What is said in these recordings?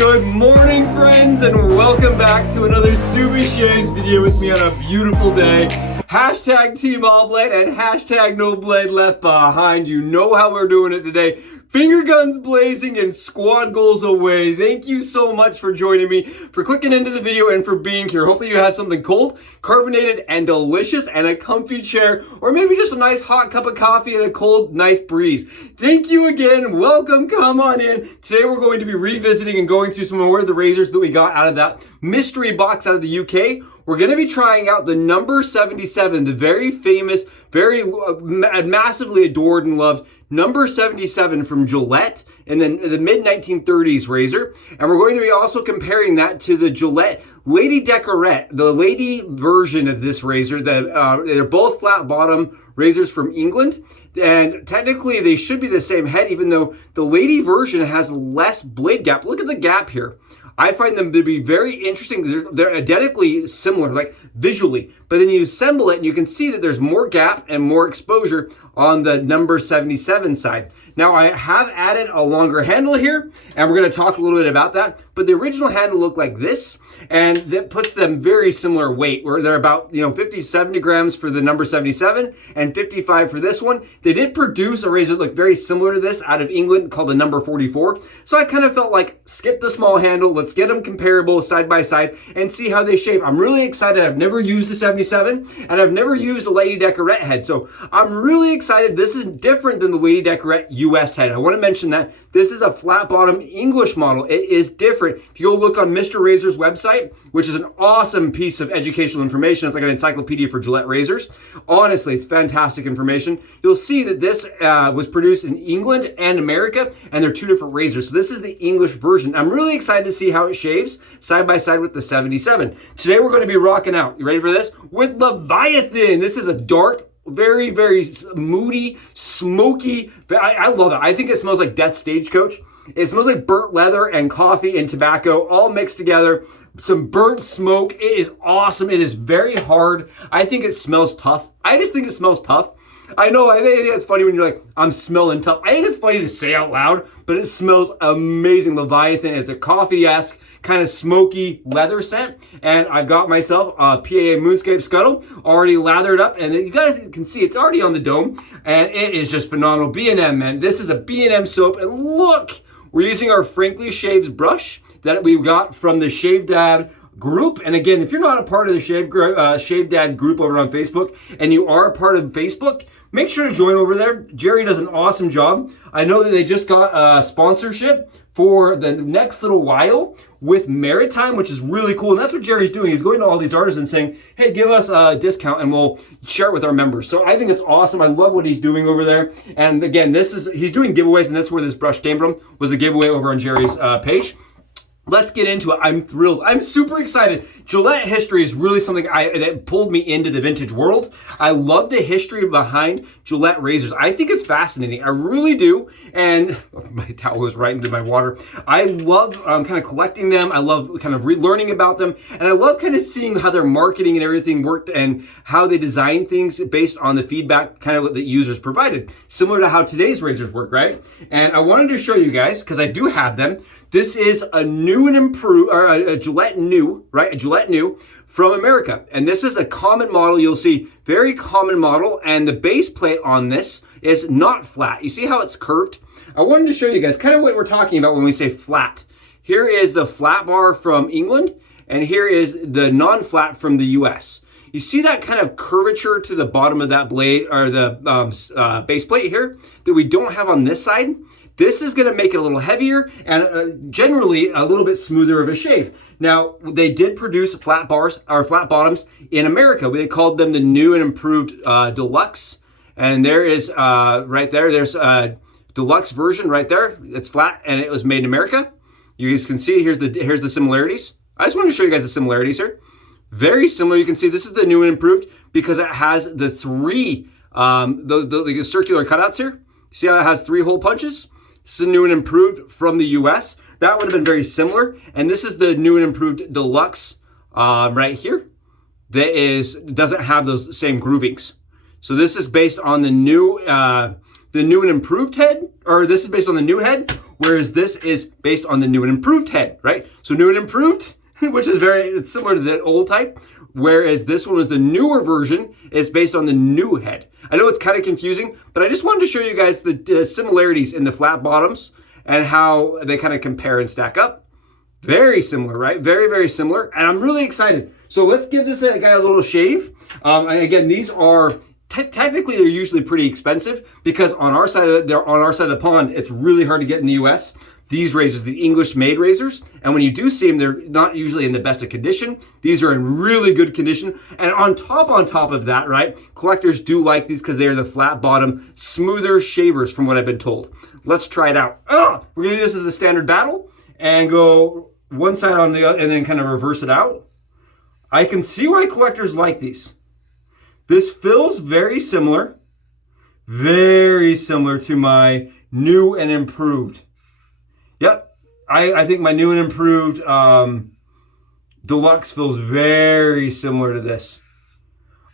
Good morning, friends, and welcome back to another Subi Shaves video with me on a beautiful day. Hashtag Team All Blade and hashtag No Blade Left Behind. You know how we're doing it today. Finger guns blazing and squad goals away. Thank you so much for joining me, for clicking into the video, and for being here. Hopefully you have something cold, carbonated, and delicious, and a comfy chair, or maybe just a nice hot cup of coffee and a cold, nice breeze. Thank you again. Welcome. Come on in. Today we're going to be revisiting and going through some more of the razors that we got out of that mystery box out of the UK. We're going to be trying out the number 77, the very famous, very massively adored and loved number 77 from Gillette and then the mid-1930s razor. And we're going to be also comparing that to the Gillette Lady Decorette, the lady version of this razor. They're both flat bottom razors from England. And technically they should be the same head, even though the lady version has less blade gap. Look at the gap here. I find them to be very interesting because they're identically similar, like visually. But then you assemble it and you can see that there's more gap and more exposure on the number 77 side. Now I have added a longer handle here, and we're going to talk a little bit about that. But the original handle looked like this, and that puts them very similar weight, where they're about 50, 70 grams for the number 77 and 55 for this one. They did produce a razor that looked very similar to this out of England called the number 44. So I kind of felt like skip the small handle, let's get them comparable side by side and see how they shave. I'm really excited. I've never used a 77 and I've never used a Lady Decorette head. So I'm really excited. This is different than the Lady Decorette US head. I want to mention that this is a flat bottom English model. It is different. If you go look on Mr. Razor's website, which is an awesome piece of educational information, it's like an encyclopedia for Gillette razors. Honestly, it's fantastic information. You'll see that this was produced in England and America, and they're two different razors. So this is the English version. I'm really excited to see how it shaves side by side with the 77. Today we're going to be rocking out, you ready for this? With Leviathan. This is a dark, very, very moody, smoky. I love it. I think it smells like Death Stagecoach. It smells like burnt leather and coffee and tobacco all mixed together. Some burnt smoke. It is awesome. It is very hard. I think it smells tough. I just think it smells tough. I know, I think it's funny when you're like, I'm smelling tough. I think it's funny to say out loud, but it smells amazing. Leviathan, it's a coffee-esque, kind of smoky leather scent. And I got myself a PAA Moonscape Scuttle, already lathered up. And you guys can see it's already on the dome. And it is just phenomenal. B&M, man. This is a B&M soap. And look, we're using our Frankly Shaves brush that we got from the Shave Dad group. And again, if you're not a part of the Shave Dad group over on Facebook, and you are a part of Facebook, make sure to join over there. Jerry does an awesome job. I know that they just got a sponsorship for the next little while with Maritime, which is really cool. And that's what Jerry's doing. He's going to all these artisans saying, hey, give us a discount and we'll share it with our members. So I think it's awesome. I love what he's doing over there. And again, he's doing giveaways, and that's where this brush came from, was a giveaway over on Jerry's page. Let's get into it. I'm thrilled. I'm super excited. Gillette history is really something that pulled me into the vintage world. I love the history behind Gillette razors. I think it's fascinating. I really do. And my towel goes right into my water. I love kind of collecting them. I love kind of relearning about them. And I love kind of seeing how their marketing and everything worked and how they design things based on the feedback kind of what the users provided. Similar to how today's razors work, right? And I wanted to show you guys, because I do have them. This is a new and improved, or a Gillette New, right? A Gillette New from America. And this is a common model. You'll see very common model. And the base plate on this is not flat. You see how it's curved? I wanted to show you guys kind of what we're talking about when we say flat. Here is the flat bar from England, and here is the non-flat from the US. You see that kind of curvature to the bottom of that blade, or the base plate here, that we don't have on this side? This is going to make it a little heavier and generally a little bit smoother of a shave. Now, they did produce flat bars or flat bottoms in America. They called them the new and improved deluxe. And there is right there, there's a deluxe version right there. It's flat and it was made in America. You guys can see here's the similarities. I just want to show you guys the similarities here. Very similar. You can see this is the new and improved because it has the three the circular cutouts here. See how it has 3 hole punches? This is a new and improved from the US. That would have been very similar. And this is the new and improved deluxe right here. That doesn't have those same groovings. So this is based on the new and improved head, or this is based on the new head, whereas this is based on the new and improved head, right? So new and improved, which is it's similar to the old type, whereas this one is the newer version. It's based on the new head. I know it's kind of confusing, but I just wanted to show you guys the similarities in the flat bottoms and how they kind of compare and stack up. Very similar, right? Very, very similar. And I'm really excited. So let's give this guy a little shave. And again, these are technically they're usually pretty expensive because on our side of the pond, it's really hard to get in the US. These razors, the English made razors, and when you do see them, they're not usually in the best of condition. These are in really good condition. And on top of that, right, collectors do like these because they are the flat bottom, smoother shavers from what I've been told. Let's try it out. We're gonna do this as the standard battle and go one side on the other and then kind of reverse it out. I can see why collectors like these. This feels very similar to my new and improved. Yep, I think my new and improved Deluxe feels very similar to this.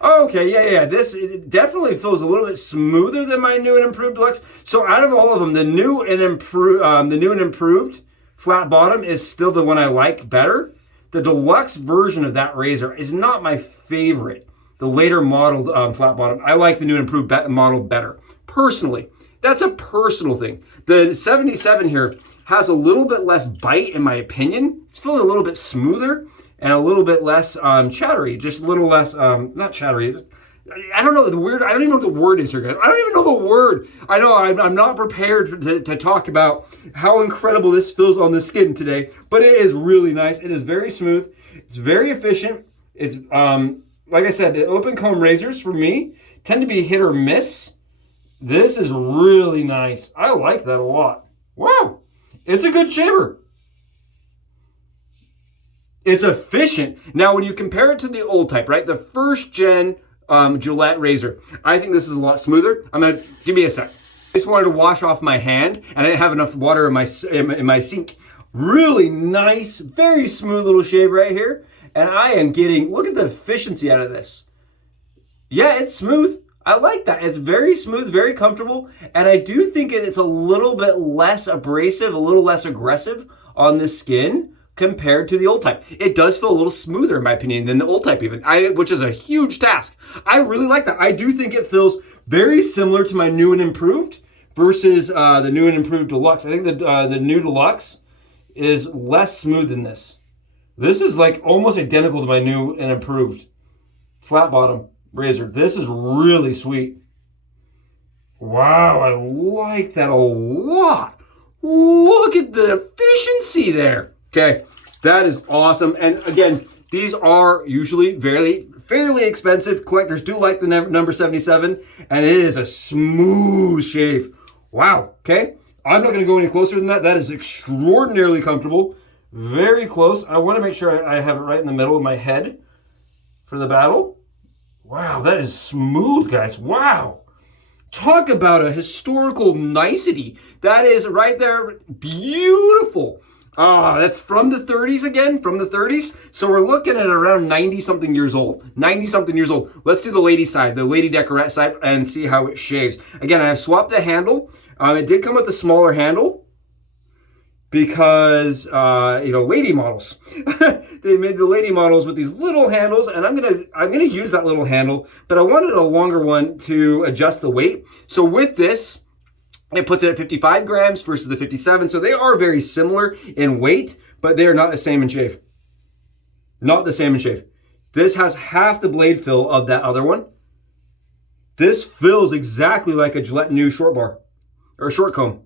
Okay, yeah. This definitely feels a little bit smoother than my new and improved Deluxe. So out of all of them, the new and improved flat bottom is still the one I like better. The Deluxe version of that razor is not my favorite. The later modeled flat bottom, I like the new and improved model better personally. That's a personal thing. The 77 here has a little bit less bite in my opinion. It's feeling a little bit smoother and a little bit less chattery, just a little less, not chattery. I don't know the word. I don't even know what the word is here, guys. I don't even know the word. I know I'm not prepared to talk about how incredible this feels on the skin today, but it is really nice. It is very smooth. It's very efficient. It's, like I said, the open comb razors for me tend to be hit or miss. This is really nice. I like that a lot. Wow. It's a good shaver. It's efficient. Now, when you compare it to the old type, right? The first gen Gillette razor, I think this is a lot smoother. Give me a sec. I just wanted to wash off my hand and I didn't have enough water in my sink. Really nice, very smooth little shave right here. And I am getting, look at the efficiency out of this. Yeah, it's smooth. I like that. It's very smooth, very comfortable. And I do think it's a little bit less abrasive, a little less aggressive on the skin compared to the old type. It does feel a little smoother, in my opinion, than the old type even, which is a huge task. I really like that. I do think it feels very similar to my new and improved versus the new and improved Deluxe. I think the new Deluxe is less smooth than this. This is like almost identical to my new and improved flat bottom razor. This is really sweet. Wow, I like that a lot. Look at the efficiency there. Okay, that is awesome. And again, these are usually fairly expensive. Collectors do like the number 77, and it is a smooth shave. Wow, okay. I'm not gonna go any closer than that. That is extraordinarily comfortable. Very close. I wanna make sure I have it right in the middle of my head for the battle. Wow, that is smooth, guys. Wow. Talk about a historical nicety. That is right there, beautiful. That's from the 30s again, from the 30s. So we're looking at around 90-something years old. 90-something years old. Let's do the lady side, the lady decorette side, and see how it shaves. Again, I have swapped the handle. It did come with a smaller handle because, lady models. They made the lady models with these little handles, and I'm gonna use that little handle, but I wanted a longer one to adjust the weight. So with this, it puts it at 55 grams versus the 57. So they are very similar in weight, but they are not the same in shave. Not the same in shave. This has half the blade fill of that other one. This feels exactly like a Gillette new short bar or short comb.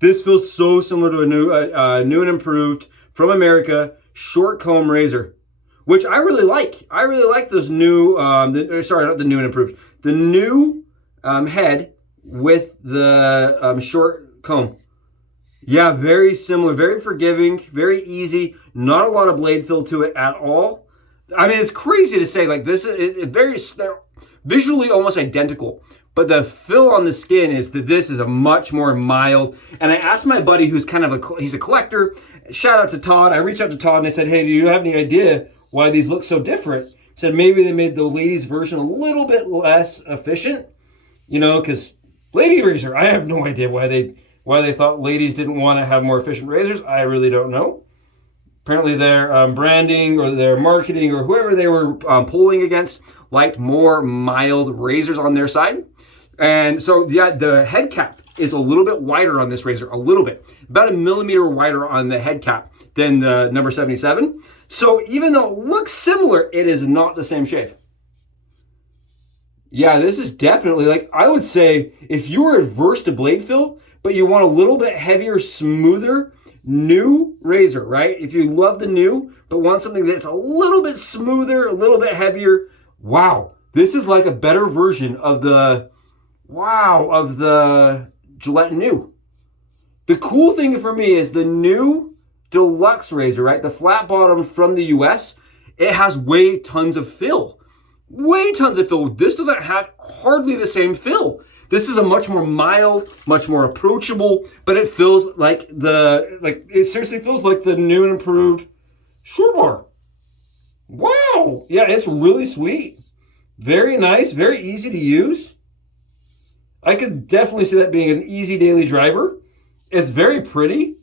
This feels so similar to a new and improved from America short comb razor, which I really like. I really like those new, not the new and improved, the new head with the short comb. Yeah, very similar, very forgiving, very easy, not a lot of blade fill to it at all. I mean, it's crazy to say, like this, they're visually almost identical, but the fill on the skin is that this is a much more mild. And I asked my buddy who's kind of he's a collector, shout out to Todd. I reached out to Todd and I said, hey, do you have any idea why these look so different? He said maybe they made the ladies version a little bit less efficient, because lady razor, I have no idea why Why they thought ladies didn't want to have more efficient razors, I really don't know. Apparently their branding or their marketing or whoever they were polling against liked more mild razors on their side. And so yeah, the head cap is a little bit wider on this razor, a little bit, about 1 millimeter wider on the head cap than the number 77. So even though it looks similar, it is not the same shave. Yeah, this is definitely, like, I would say if you were adverse to blade fill, but you want a little bit heavier, smoother, new razor, right? If you love the new, but want something that's a little bit smoother, a little bit heavier, wow, this is like a better version of the, of the Gillette New. The cool thing for me is the new deluxe razor, right? The flat bottom from the US, it has way tons of fill. Way tons of fill. This doesn't have hardly the same fill. This is a much more mild, much more approachable, but it feels like it seriously feels like the new and improved Shore Bar. Wow. Yeah, it's really sweet. Very nice, very easy to use. I could definitely see that being an easy daily driver. It's very pretty.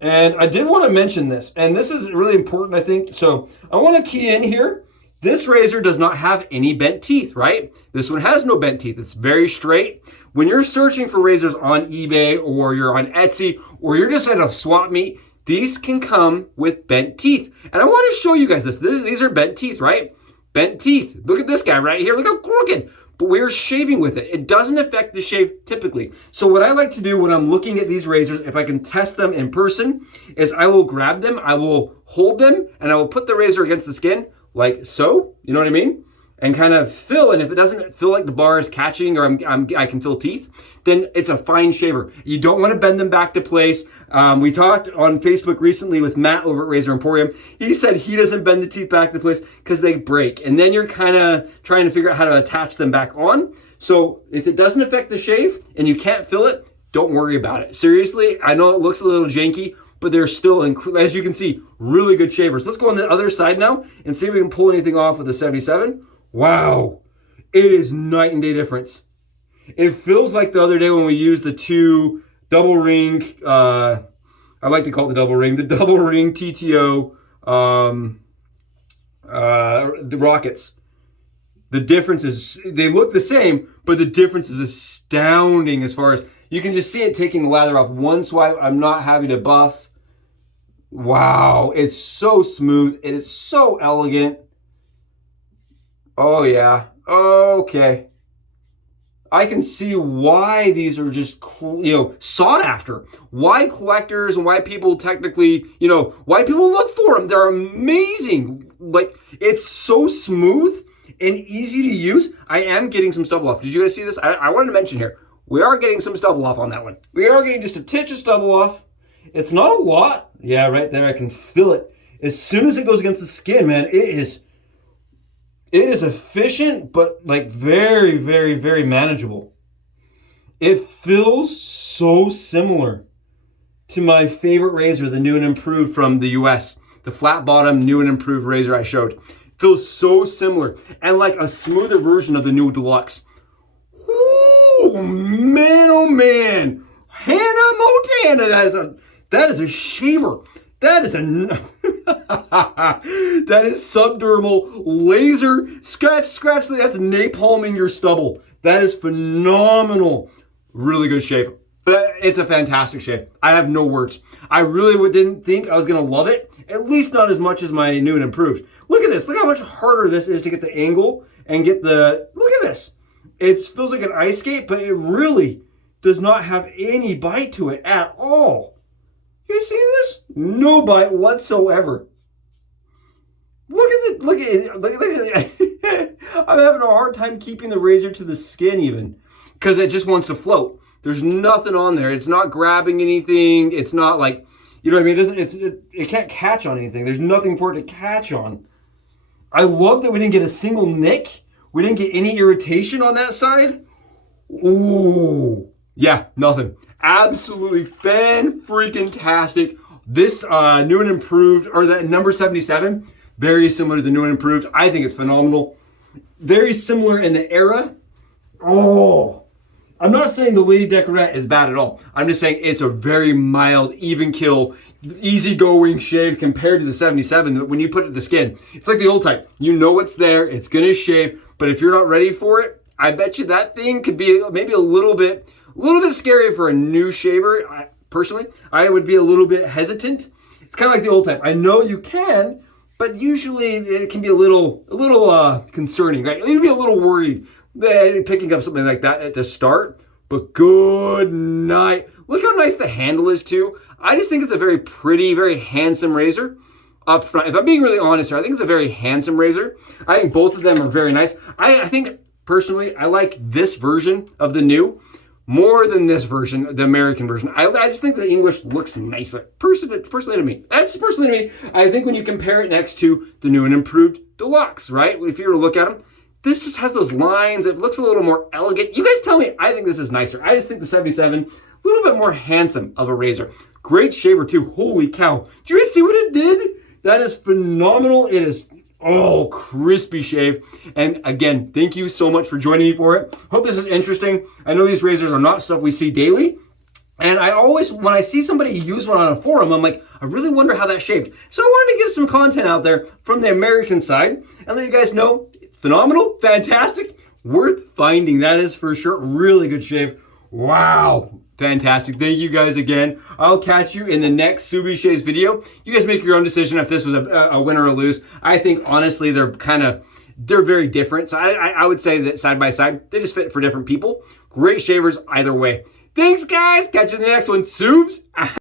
And I did want to mention this, and this is really important, I think. So I want to key in here. This razor does not have any bent teeth, right? This one has no bent teeth. It's very straight. When you're searching for razors on eBay or you're on Etsy or you're just at a swap meet, these can come with bent teeth. And I want to show you guys this. These are bent teeth, right? Bent teeth. Look at this guy right here. Look how crooked. But we're shaving with it. It doesn't affect the shave typically. So what I like to do when I'm looking at these razors, if I can test them in person, is I will grab them, I will hold them, and I will put the razor against the skin like so, you know what I mean? And kind of fill, and if it doesn't feel like the bar is catching or I can feel teeth, then it's a fine shaver. You don't want to bend them back to place. We talked on Facebook recently with Matt over at Razor Emporium. He said he doesn't bend the teeth back to place because they break. And then you're kind of trying to figure out how to attach them back on. So if it doesn't affect the shave and you can't feel it, don't worry about it. Seriously, I know it looks a little janky, but they're still, as you can see, really good shavers. Let's go on the other side now and see if we can pull anything off with the 77. Wow, it is night and day difference. It feels like the other day when we used the two double ring, I like to call it the double ring TTO, the Rockets. The difference is, they look the same, but the difference is astounding as far as, you can just see it taking the lather off one swipe. I'm not having to buff. Wow, it's so smooth. It is so elegant. Oh yeah, okay. I can see why these are just, sought after. Why collectors and why people technically, why people look for them. They're amazing. Like, it's so smooth and easy to use. I am getting some stubble off. Did you guys see this? I wanted to mention here, we are getting some stubble off on that one. We are getting just a titch of stubble off. It's not a lot. Yeah, right there, I can feel it. As soon as it goes against the skin, man, it is efficient, but like very, very, very manageable. It feels so similar to my favorite razor, the new and improved from the US, the flat bottom new and improved razor I showed. It feels so similar and like a smoother version of the new deluxe. Oh man, Hannah Montana, that is a shaver. That is that is subdermal laser scratch. That's napalming your stubble. That is phenomenal. Really good shave. It's a fantastic shave. I have no words. I really didn't think I was gonna love it. At least not as much as my new and improved. Look at this. Look how much harder this is to get the angle and get the. Look at this. It feels like an ice skate, but it really does not have any bite to it at all. You guys seeing this? No bite whatsoever. Look at it. Look at it. I'm having a hard time keeping the razor to the skin even because it just wants to float. There's nothing on there. It's not grabbing anything. It's not like, you know what I mean? It can't catch on anything. There's nothing for it to catch on. I love that we didn't get a single nick. We didn't get any irritation on that side. Ooh. Yeah, nothing. Absolutely fan-freaking-tastic. This new and improved, or the number 77, very similar to the new and improved. I think it's phenomenal. Very similar in the era. Oh, I'm not saying the Lady Decorette is bad at all. I'm just saying it's a very mild, even kill, easygoing shave compared to the 77. When you put it to the skin, it's like the old type. You know it's there, it's gonna shave, but if you're not ready for it, I bet you that thing could be maybe a little bit scary for a new shaver. Personally, I would be a little bit hesitant. It's kind of like the old type. I know you can, but usually it can be a little concerning, right? You'd be a little worried picking up something like that at the start, but good night. Look how nice the handle is too. I just think it's a very pretty, very handsome razor up front. If I'm being really honest here, I think it's a very handsome razor. I think both of them are very nice. I think personally, I like this version of the new more than this version, the American version. I just think the English looks nicer. Personally to me, I think when you compare it next to the new and improved Deluxe, right? If you were to look at them, this just has those lines. It looks a little more elegant. You guys tell me, I think this is nicer. I just think the 77, a little bit more handsome of a razor. Great shaver too. Holy cow. Did you guys see what it did? That is phenomenal. It is, oh, crispy shave. And again, thank you so much for joining me for it. Hope this is interesting. I know these razors are not stuff we see daily. And I always, when I see somebody use one on a forum, I'm like, I really wonder how that shaved. So I wanted to give some content out there from the American side and let you guys know it's phenomenal, fantastic, worth finding. That is for sure. Really good shave. Wow. Fantastic. Thank you guys again. I'll catch you in the next Subishaves video. You guys make your own decision if this was a win or a lose. I think honestly, they're very different. So I would say that side by side, they just fit for different people. Great shavers either way. Thanks guys. Catch you in the next one. Subs.